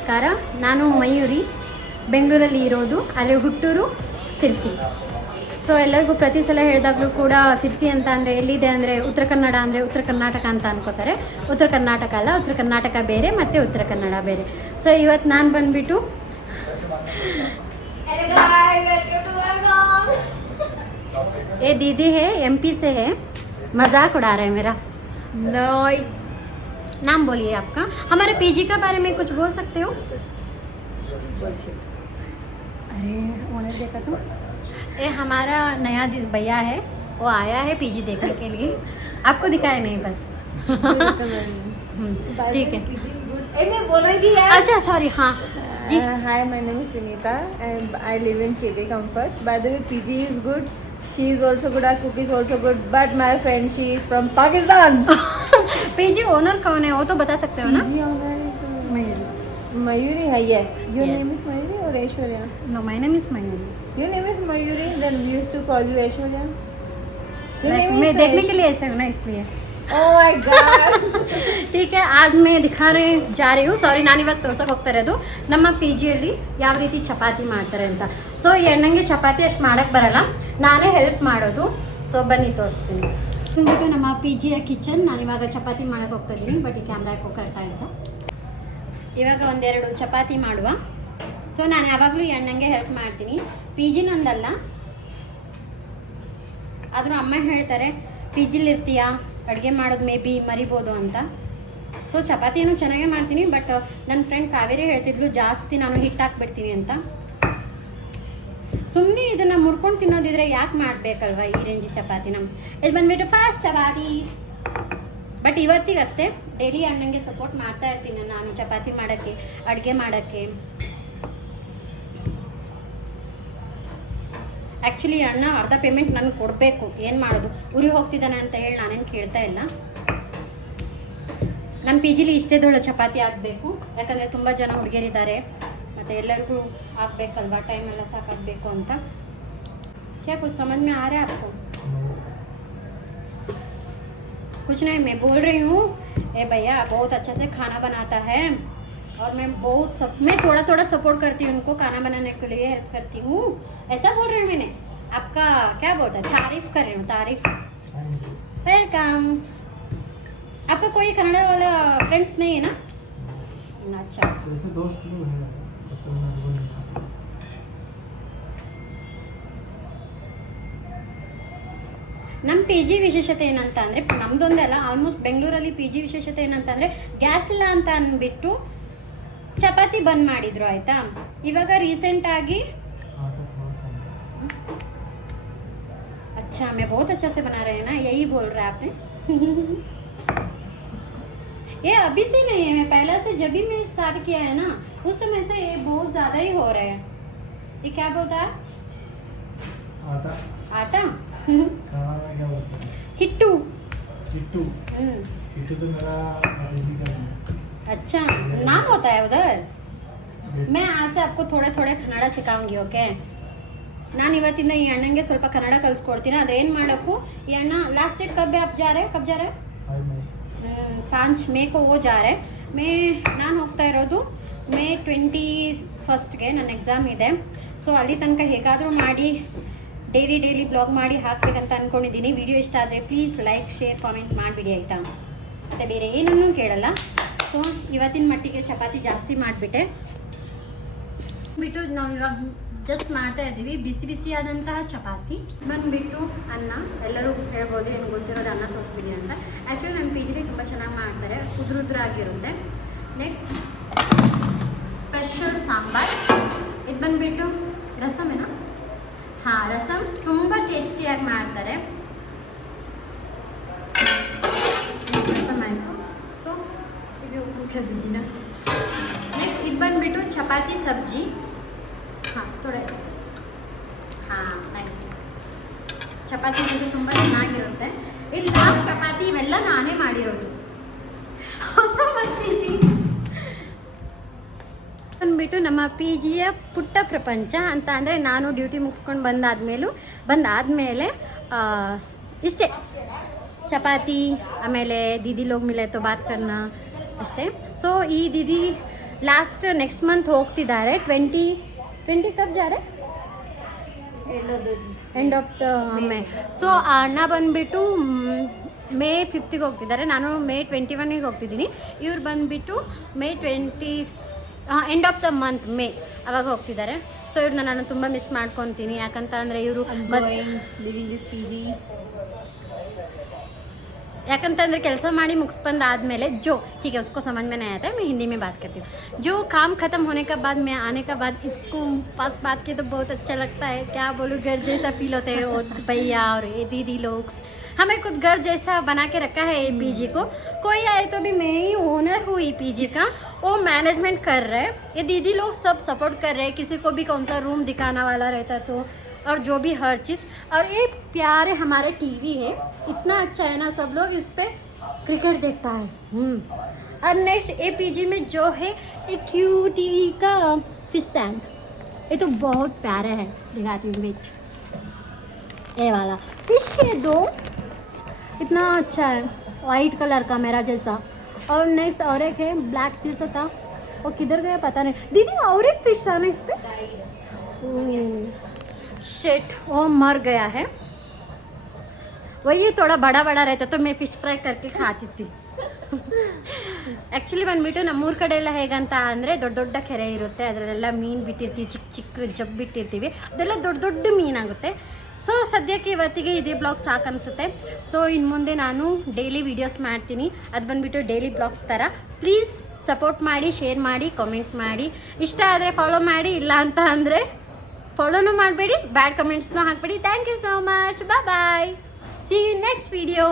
ನಮಸ್ಕಾರ. ನಾನು ಮಯೂರಿ, ಬೆಂಗಳೂರಲ್ಲಿ ಇರೋದು. ಅಲ್ಲಿ ಹುಟ್ಟೂರು ಸಿರ್ಸಿ. ಸೊ ಎಲ್ಲರಿಗೂ ಪ್ರತಿ ಸಲ ಹೇಳಿದಾಗಲೂ ಕೂಡ ಸಿರ್ಸಿ ಅಂತ ಅಂದರೆ ಎಲ್ಲಿದೆ ಅಂದರೆ ಉತ್ತರ ಕನ್ನಡ ಅಂದರೆ ಉತ್ತರ ಕರ್ನಾಟಕ ಅಂತ ಅನ್ಕೋತಾರೆ. ಉತ್ತರ ಕರ್ನಾಟಕ ಅಲ್ಲ, ಉತ್ತರ ಕರ್ನಾಟಕ ಬೇರೆ ಮತ್ತು ಉತ್ತರ ಕನ್ನಡ ಬೇರೆ. ಸೊ ಇವತ್ತು ನಾನು ಬಂದುಬಿಟ್ಟು ये दीदी है MP से है, मजाक उड़ा रहे हैं मेरा. नाम बोलिए आपका. हमारे PG के बारे में कुछ बोल सकते हो? अरे उन्हें देखा तो ये हमारा नया भैया है, वो आया है PG देखने के लिए. आपको दिखाया नहीं बस. ठीक है. मैं बोल रही थी यार. अच्छा सॉरी. हाँ जी. Hi, my name is Vinita and I live in KK Comfort. By the way, PG is good. She is also good. Our cook is also good. But my friend, she is from Pakistan. PG owner कौन है वो तो बता सकते हो ना? PG owner is Mayuri. Mayuri, hi, yes. Your Yes. name is Mayuri or Aishwarya? No, my name is Mayuri. Your name is Mayuri. Then we used to call you Aishwarya. Your name मैं is देखने के लिए ऐसे हूँ ना इसलिए. Oh my God. ठीक है, आज मैं दिखाने जा रही हूँ. ಸಾರಿ, ನಾನು ಇವಾಗ ತೋರ್ಸಕ್ಕೆ ಹೋಗ್ತಾ ಇರೋದು ನಮ್ಮ PGಯಲ್ಲಿ ಯಾವ ರೀತಿ ಚಪಾತಿ ಮಾಡ್ತಾರೆ ಅಂತ. ಸೊ ಈ ಅಣ್ಣಂಗೆ ಚಪಾತಿ ಅಷ್ಟು ಮಾಡೋಕ್ಕೆ ಬರಲ್ಲ, ನಾನೇ ಹೆಲ್ಪ್ ಮಾಡೋದು. ಸೊ ಬನ್ನಿ ತೋರಿಸ್ತೀನಿ. ಬಂದ್ಬಿಟ್ಟು ನಮ್ಮ PGಯ ಕಿಚನ್. ನಾನು ಇವಾಗ ಚಪಾತಿ ಮಾಡೋಕ್ಕೆ ಹೋಗ್ತಾ ಇದ್ದೀನಿ, ಬಟ್ ಈ ಕ್ಯಾಮ್ರಾ ಹಾಕೋ ಕರೆಕ್ಟಾಗಿತ್ತು. ಇವಾಗ ಒಂದೆರಡು ಚಪಾತಿ ಮಾಡುವ. ಸೊ ನಾನು ಯಾವಾಗಲೂ ಈ ಅಣ್ಣಂಗೆ ಹೆಲ್ಪ್ ಮಾಡ್ತೀನಿ. PGನೊಂದಲ್ಲ, ಆದರೂ ಅಮ್ಮ ಹೇಳ್ತಾರೆ PGಲಿ ಇರ್ತೀಯಾ, ಅಡುಗೆ ಮಾಡೋದು ಮೇ ಬಿ ಮರಿಬೋದು ಅಂತ. ಸೊ ಚಪಾತಿನೂ ಚೆನ್ನಾಗೇ ಮಾಡ್ತೀನಿ, ಬಟ್ ನನ್ನ ಫ್ರೆಂಡ್ ಕಾವೇರಿ ಹೇಳ್ತಿದ್ಲು ಜಾಸ್ತಿ ನಾನು ಹಿಟ್ಟು ಹಾಕ್ಬಿಡ್ತೀನಿ ಅಂತ. ಸುಮ್ಮನೆ ಇದನ್ನು ಮುರ್ಕೊಂಡು ತಿನ್ನೋದಿದ್ರೆ ಯಾಕೆ ಮಾಡಬೇಕಲ್ವ ಈ ರೇಂಜಿ ಚಪಾತಿನ. ಇದು ಬಂದುಬಿಟ್ಟು ಫಾಸ್ಟ್ ಚಪಾತಿ. ಬಟ್ ಇವತ್ತಿಗಷ್ಟೇ, ಡೈಲಿ ಅಣ್ಣಂಗೆ ಸಪೋರ್ಟ್ ಮಾಡ್ತಾ ಇರ್ತೀನಿ ನಾನು ಚಪಾತಿ ಮಾಡೋಕ್ಕೆ, ಅಡುಗೆ ಮಾಡೋಕ್ಕೆ. ಆ್ಯಕ್ಚುಲಿ ಅಣ್ಣ ಅರ್ಧ ಪೇಮೆಂಟ್ ನನಗೆ ಕೊಡಬೇಕು. ಏನು ಮಾಡೋದು, ಊರಿಗೆ ಹೋಗ್ತಿದ್ದಾನೆ ಅಂತ ಹೇಳಿ ನಾನೇನು ಕೇಳ್ತಾ ಇಲ್ಲ. ನಮ್ಮ PGಲಿ ಇಷ್ಟೇ ದೊಡ್ಡ ಚಪಾತಿ ಆಗಬೇಕು, ಯಾಕಂದರೆ ತುಂಬ ಜನ ಹುಡುಗಿಯರಿದ್ದಾರೆ ಮತ್ತು ಎಲ್ಲರಿಗೂ ಆಗಬೇಕಲ್ವ, ಟೈಮ್ ಎಲ್ಲ ಸಾಕಾಗಬೇಕು ಅಂತ. क्या कुछ समझ में आ रहा है आपको? कुछ नहीं, मैं बोल रही हूँ ए भैया बहुत अच्छा से खाना बनाता है और मैं मैं थोड़ा थोड़ा सपोर्ट करती हूँ उनको, खाना बनाने के लिए हेल्प करती हूँ. ऐसा बोल रही हूँ मैंने. आपका क्या बोलता है, तारीफ कर रही हूँ, तारीफ. वेलकम. आपका कोई कन्नड़ वाला फ्रेंड्स नहीं है ना? अच्छा, ऐसे दोस्त लोग हैं. ನಮ್ಮ PG ವಿಶೇಷತೆ ಏನಂತ ಅಂದರೆ, ನಮ್ಮದೊಂದೇ ಅಲ್ಲ, ಆಲ್ಮೋಸ್ಟ್ ಬೆಂಗಳೂರಲ್ಲಿ PG ವಿಶೇಷತೆ ಏನಂತ ಅಂದರೆ ಗ್ಯಾಸ್ ಇಲ್ಲ ಅಂತ ಅಂದ್ಬಿಟ್ಟು ಚಪಾತಿ ಬಂದ್ ಮಾಡಿದ್ರು. ಆಯಿತಾ, ಇವಾಗ ರೀಸೆಂಟಾಗಿ अच्छा मैं बहुत अच्छा से बना रहे हैं ना, यही बोल रहे हैं आपने. ये अभी से नहीं है, मैं पहले से जब भी मैं स्टार्ट किया है ना उस समय से ये बहुत ज़्यादा ही हो रहा है. ये क्या बोलता है? आटा. आटा. खाना में क्या बोलते हैं? हिट्टू. हिट्टू. हिट्टू तो मेरा अंग्रेजी का नाम है. अच्छा, नाम होता है उधर. मैं आज से आपको थोड़े थोड़े कन्नड़ सिखाऊंगी. ओके, ನಾನು ಇವತ್ತಿಂದ ಈ ಅಣ್ಣಂಗೆ ಸ್ವಲ್ಪ ಕನ್ನಡ ಕಲಿಸ್ಕೊಡ್ತೀನಿ. ಅದೇನು ಮಾಡೋಕ್ಕೂ ಈ ಅಣ್ಣ ಲಾಸ್ಟ್ ಡೇಟ್ ಕಬ್ जा रहे 5 मई को वो जा रहे. ನಾನು ಹೋಗ್ತಾ ಇರೋದು May 21ಗೆ ನನ್ನ ಎಕ್ಸಾಮ್ ಇದೆ. ಸೊ ಅಲ್ಲಿ ತನಕ ಹೇಗಾದರೂ ಮಾಡಿ ಡೈಲಿ ಬ್ಲಾಗ್ ಮಾಡಿ ಹಾಕಬೇಕಂತ ಅಂದ್ಕೊಂಡಿದ್ದೀನಿ. ವಿಡಿಯೋ ಇಷ್ಟ ಆದರೆ ಪ್ಲೀಸ್ ಲೈಕ್, ಶೇರ್, ಕಾಮೆಂಟ್ ಮಾಡಿಬಿಡಿ ಆಯಿತಾ. ಮತ್ತು ಬೇರೆ ಏನನ್ನೂ ಕೇಳಲ್ಲ. ಸೊ ಇವತ್ತಿನ ಮಟ್ಟಿಗೆ ಚಪಾತಿ ಜಾಸ್ತಿ ಮಾಡಿಬಿಟ್ಟೆ. ನಾವು ಇವಾಗ ಜಸ್ಟ್ ಮಾಡ್ತಾ ಇದ್ದೀವಿ ಬಿಸಿ ಬಿಸಿಯಾದಂತಹ ಚಪಾತಿ. ಬಂದುಬಿಟ್ಟು ಅನ್ನ, ಎಲ್ಲರೂ ಹೇಳ್ಬೋದು ಏನು ಗೊತ್ತಿರೋದು ಅನ್ನ ತೋರಿಸ್ಬಿಡಿ ಅಂತ. ಆ್ಯಕ್ಚುಲಿ ನಮ್ಮ PGಲಿ ತುಂಬ ಚೆನ್ನಾಗಿ ಮಾಡ್ತಾರೆ, ಉದ್ರುದ್ರಾಗಿರುತ್ತೆ. Next special sambar. ಇದು ಬಂದುಬಿಟ್ಟು ರಸಮೇನಾ? ಹಾಂ, ರಸಮ್ ತುಂಬ ಟೇಸ್ಟಿಯಾಗಿ ಮಾಡ್ತಾರೆ. ರಸಮ್ ಆಯಿತು. ಸೊ ಇದು ನೆಕ್ಸ್ಟ್ ಇದು ಬಂದುಬಿಟ್ಟು ಚಪಾತಿ ಸಬ್ಜಿ. ಹಾಂ ಥೋಡೆ ಹಾಂ ನೈಸ್. ಚಪಾತಿ ಜೊತೆ ತುಂಬ ಚೆನ್ನಾಗಿರುತ್ತೆ. ಇಲ್ಲಿ ಲಾಸ್ಟ್ ಚಪಾತಿ ಇವೆಲ್ಲ ನಾನೇ ಮಾಡಿರೋದು. ಹೊಸ ಮಾಡ್ತೀನಿ. ಬಂದುಬಿಟ್ಟು ನಮ್ಮ PGಯ ಪುಟ್ಟ ಪ್ರಪಂಚ ಅಂತ ಅಂದರೆ, ನಾನು ಡ್ಯೂಟಿ ಮುಗಿಸ್ಕೊಂಡು ಬಂದಾದಮೇಲೆ ಇಷ್ಟೇ ಚಪಾತಿ, ಆಮೇಲೆ ದೀದಿ ಲೋಗ್ ಮಿಲೆ ತೋ ಬಾತ್ ಕರ್ನಾ ಅಷ್ಟೇ. ಸೊ ಈ ದೀದಿ ಲಾಸ್ಟ್ ನೆಕ್ಸ್ಟ್ ಮಂತ್ ಹೋಗ್ತಿದ್ದಾರೆ 20 ಕब जा रहे end of the May. So ಆ ಅಣ್ಣ ಬಂದುಬಿಟ್ಟು ಮೇ 5ಗೆ ಹೋಗ್ತಿದ್ದಾರೆ, ನಾನು ಮೇ 21ಗೆ ಹೋಗ್ತಿದ್ದೀನಿ. ಇವ್ರು ಬಂದುಬಿಟ್ಟು May 20 end of the month May ಅವಾಗ ಹೋಗ್ತಿದ್ದಾರೆ. ಸೊ ಇವ್ರನ್ನ ನಾನು ತುಂಬ ಮಿಸ್ ಮಾಡ್ಕೊತೀನಿ, ಯಾಕಂತ ಅಂದರೆ ಇವರು ಲಿವಿಂಗ್ ದಿಸ್ ಪಿ ಜಿ. याकंतंद्रे ಕೆಲಸ ಮಾಡಿ ಮುಗಿಸ್ ಬಂದ आदमेले जो ठीक है उसको समझ में नहीं आता है, मैं हिंदी में बात करती हूँ. जो काम ख़त्म होने के बाद मैं आने के बाद इसको पास बात की तो बहुत अच्छा लगता है, क्या बोलूँ, घर जैसा फील होता है. वो भैया और ये दीदी लोग हमें खुद घर जैसा बना के रखा है ये पीजी को. कोई आए तो भी मैं ही ओनर हूँ ये पीजी का, वो मैनेजमेंट कर रहे हैं. ये दीदी लोग सब सपोर्ट कर रहे हैं, किसी को भी कौन सा रूम दिखाना वाला रहता तो और जो भी हर चीज़. और ये प्यारे हमारे टीवी है, इतना अच्छा है ना, सब लोग इस पे क्रिकेट देखता है. और नेक्स्ट ए पीजी में जो है एक क्यूटी का फिश टैंक, ये तो बहुत प्यारा है, दिखाती हूँ वेट. ये वाला फिश है दो, इतना अच्छा है, वाइट कलर का मेरा जैसा. और नेक्स्ट और एक है ब्लैक जैसा था, वो किधर गया पता नहीं. दीदी और एक फिश था ना इस पर, शिट वो मर गया है. वही थोड़ा बड़ा बड़ा रहता तो मैं फिश फ्ರೈ करके खाती थी. ಆ್ಯಕ್ಚುಲಿ ಬಂದುಬಿಟ್ಟು ನಮ್ಮೂರ ಕಡೆ ಎಲ್ಲ ಹೇಗಂತ ಅಂದರೆ ದೊಡ್ಡ ದೊಡ್ಡ ಕೆರೆ ಇರುತ್ತೆ, ಅದರಲ್ಲೆಲ್ಲ ಮೀನು ಬಿಟ್ಟಿರ್ತೀವಿ, ಚಿಕ್ಕ ಚಿಕ್ಕ ಜಬ್ ಬಿಟ್ಟಿರ್ತೀವಿ, ಅದೆಲ್ಲ ದೊಡ್ಡ ದೊಡ್ಡ ಮೀನಾಗುತ್ತೆ. ಸೊ ಸದ್ಯಕ್ಕೆ ಇವತ್ತಿಗೆ ಇದೇ ಬ್ಲಾಗ್ ಸಾಕು ಅನಿಸುತ್ತೆ. ಸೊ ಇನ್ನು ಮುಂದೆ ನಾನು ಡೈಲಿ ವೀಡಿಯೋಸ್ ಮಾಡ್ತೀನಿ, ಅದು ಬಂದುಬಿಟ್ಟು ಡೈಲಿ ಬ್ಲಾಗ್ಸ್ ಥರ. ಪ್ಲೀಸ್ ಸಪೋರ್ಟ್ ಮಾಡಿ, ಶೇರ್ ಮಾಡಿ, ಕಾಮೆಂಟ್ ಮಾಡಿ. ಇಷ್ಟ ಆದರೆ ಫಾಲೋ ಮಾಡಿ, ಇಲ್ಲ ಅಂತ ಅಂದರೆ ಫಾಲೋನೂ ಮಾಡಬೇಡಿ, ಬ್ಯಾಡ್ ಕಮೆಂಟ್ಸ್ನೂ ಹಾಕಬೇಡಿ. Thank you so much, bye bye, see you next video.